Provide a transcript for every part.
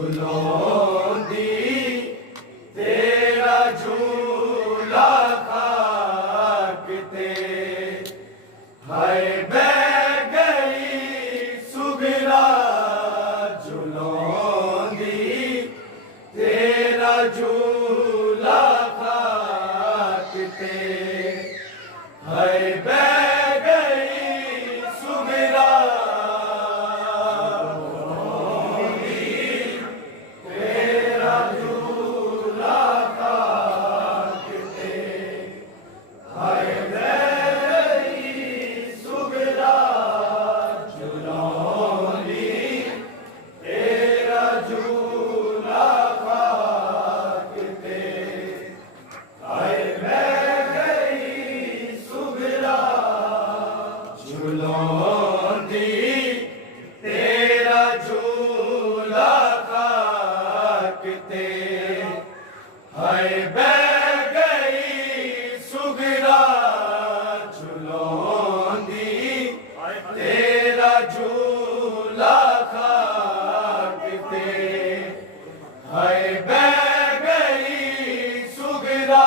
झुलोंदी तेरा झूला खाक ते हाय बह गई सुगरा झुलोंदी तेरा झूला खाक ते हाय बह गई सुगरा झुलोंदी तेरा झूला खाक ते हाय बह गई सुगरा झुलोंदी तेरा झूला खाक ते हाय बह गई सुगरा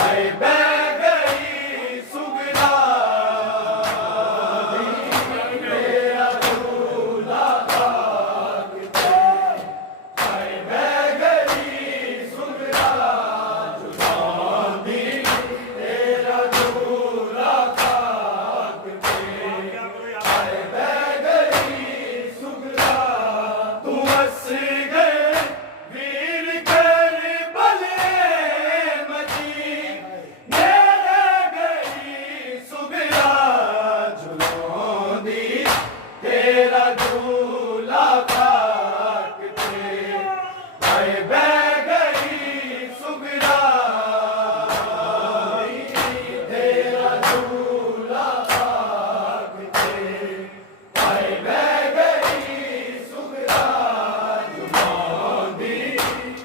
हाय बह गई सुगरा तेरा झूला खाक पे हाय बह गई सुगरा झुलांदी तेरा झूला खाक पे हाय बह गई सुगरा तू हंस गए वीर करबल मदी मेरे गई सुगरा झुलांदी तेरा झूला खाक पे हाय बह गई सुगरा तेरा झूला खाक पे हाय बह गई सुगरा झुलांदी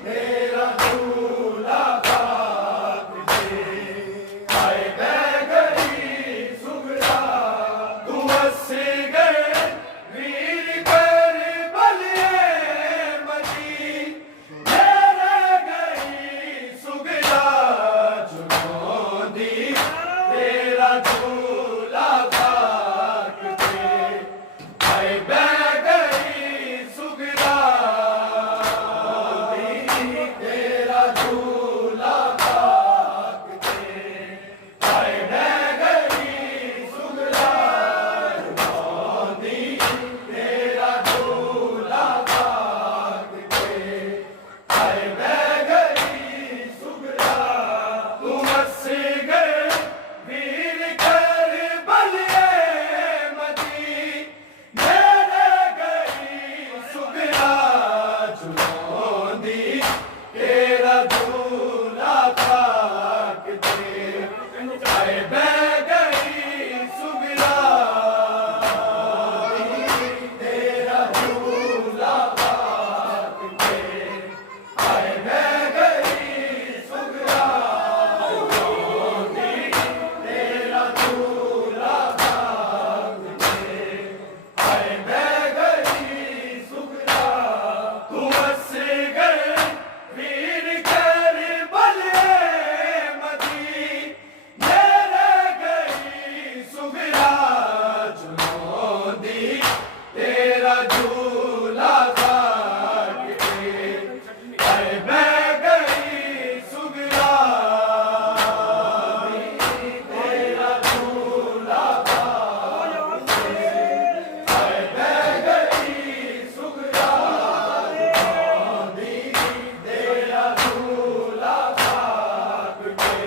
तेरा झूला खाक पे हाय बह गई सुगरा तू हंस गए वीर करबल मदी मेरे गई सुगरा झुलांदी तेरा झूला खाक पे हाय बह गई सुगरा तेरा झूला खाक पे हाय बह गई सुगरा झुलांदी तेरा झूला खाक पे हाय बह गई सुगरा तू हंस गए वीर करबल मदी मेरे गई सुगरा झुलांदी तेरा झूला खाक पे हाय बह गई सुगरा तेरा झूला खाक पे हाय बह गई सुगरा झुलांदी तेरा झूला खाक पे हाय बह गई सुगरा तू हंस गए वीर करबल मदी मेरे गई सुगरा झुलांदी तेरा झूला खाक पे हाय बह गई सुगरा तेरा झूला खाक पे हाय बह गई सुगरा झुलांदी तेरा झूला खाक पे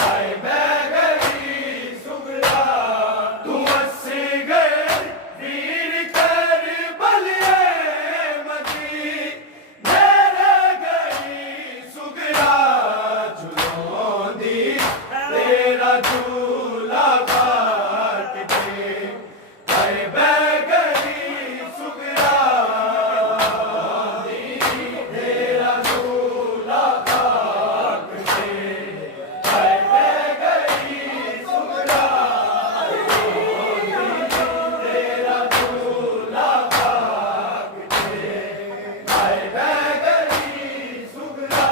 हाय बह गई सुगरा तू हंस गए वीर करबल मदी मेरे गई सुगरा झुलांदी तेरा झूला खाक पे हाय बह गई सुगरा तेरा झूला खाक पे हाय बह गई सुगरा तेरा झूला खाक पे हाय बह गई सुगरा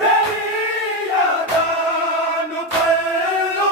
तेरी यादां नूं पल्लू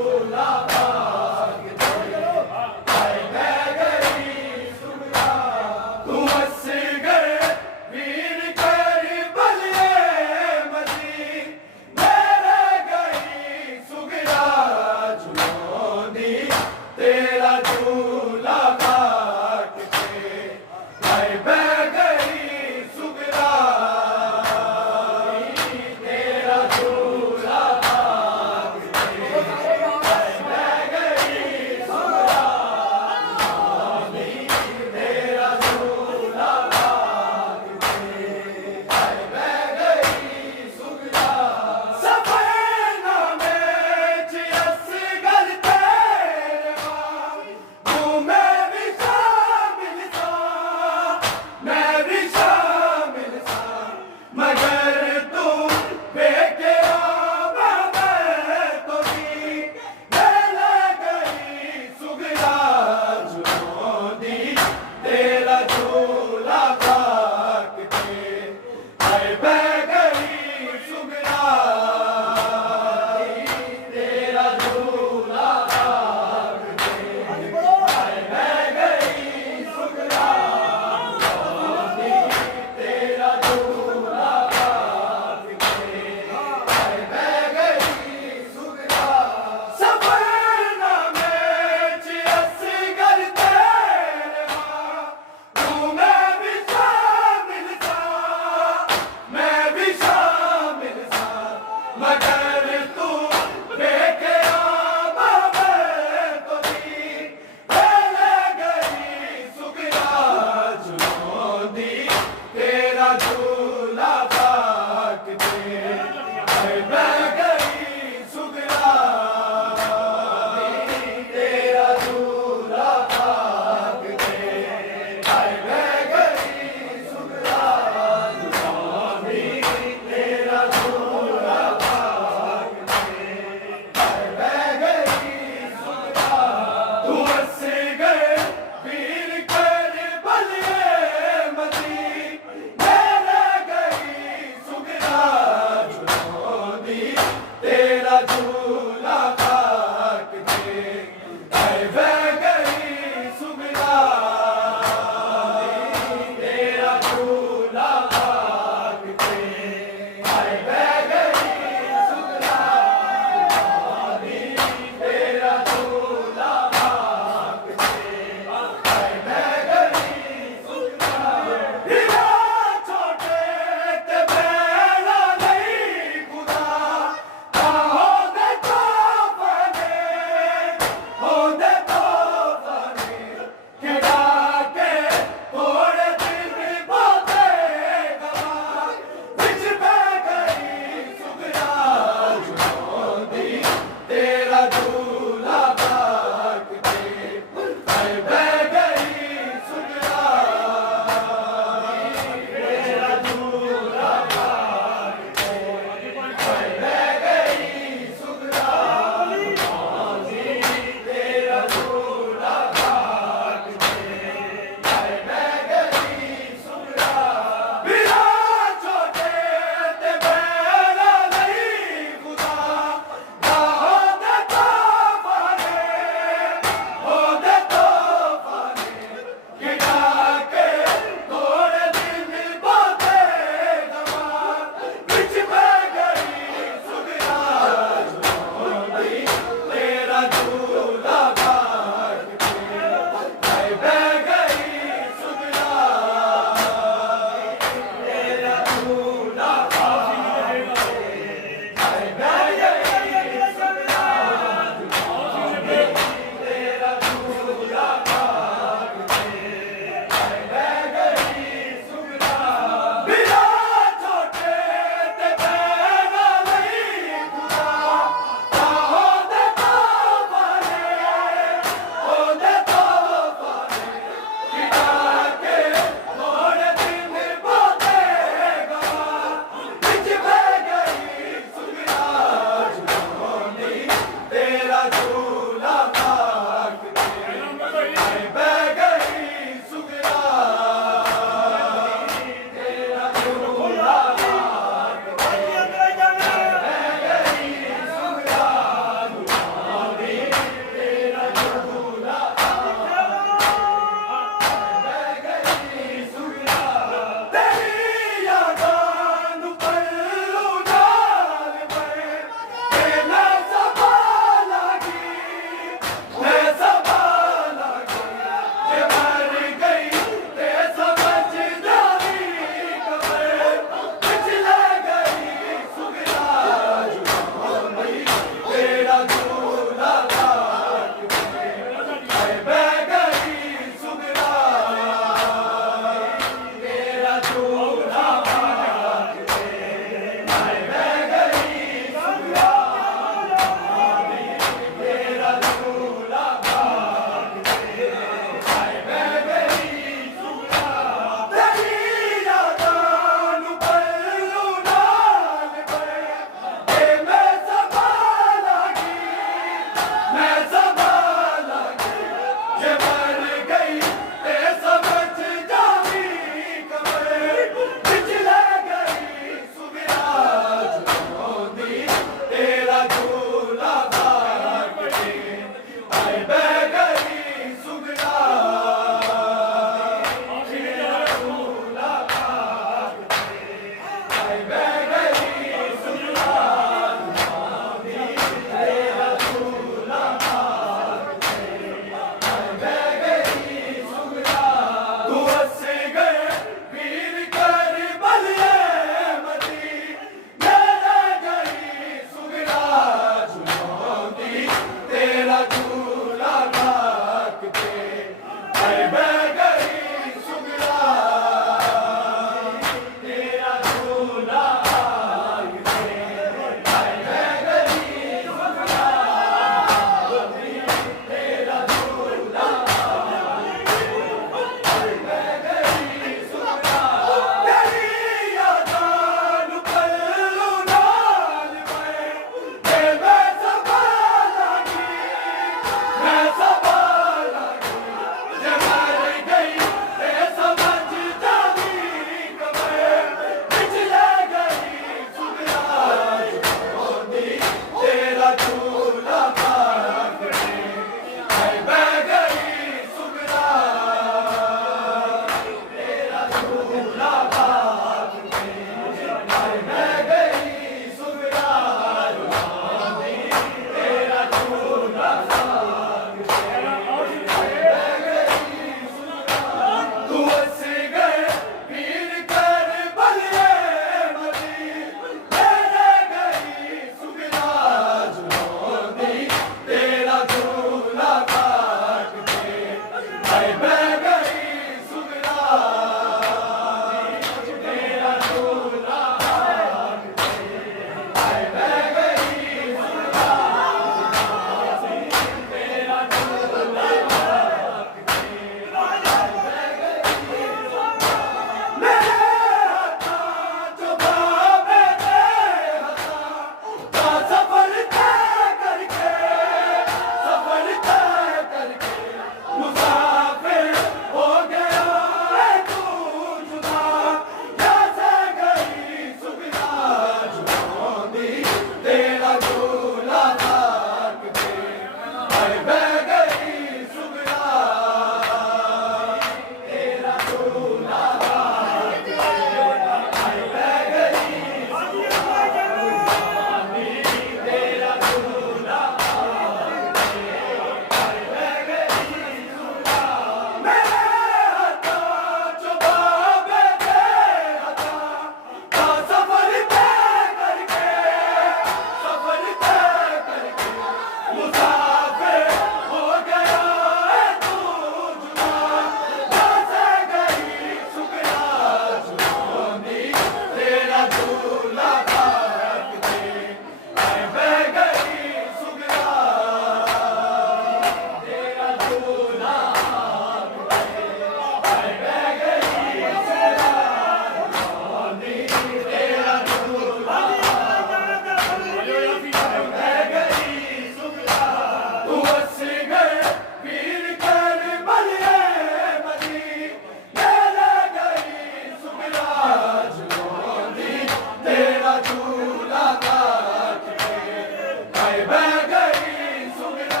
भाई बह गई सुगना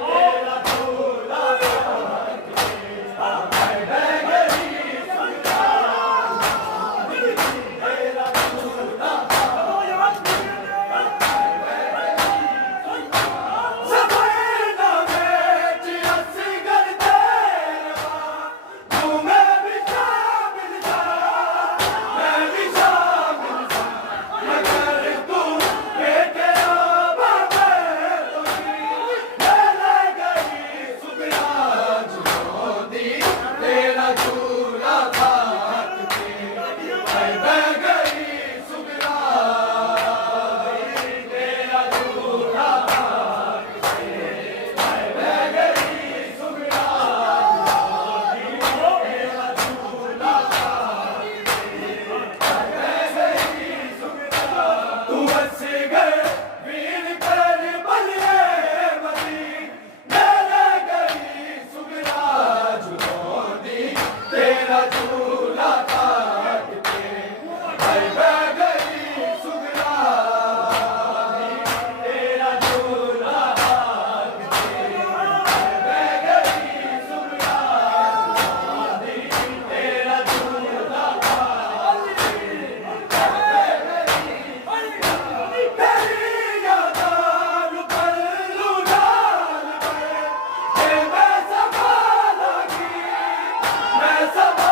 तेरा झूला भाई बह गई सुगना तेरा झूला सफेदा में चिरसी करते तू मैं भी शामिल था मैं भी शामिल था मगर तू बेटे बाबे ले गई सुगना झूलोदी तेरा झूला थाक के भाई बह गई सुगना तेरा झूला थाक के भाई बह गई सुगना तेरा झूला थाक तू हंस गए वीर कर बलिए मदी मेरे गई सुगना झूलोदी तेरा झूला थाक के भाई बह गई सुगना तेरा झूला थाक के भाई बह गई सुगना तेरा झूला तेरी यादां पल्लू डाल मैं सफा लगी मैं सफा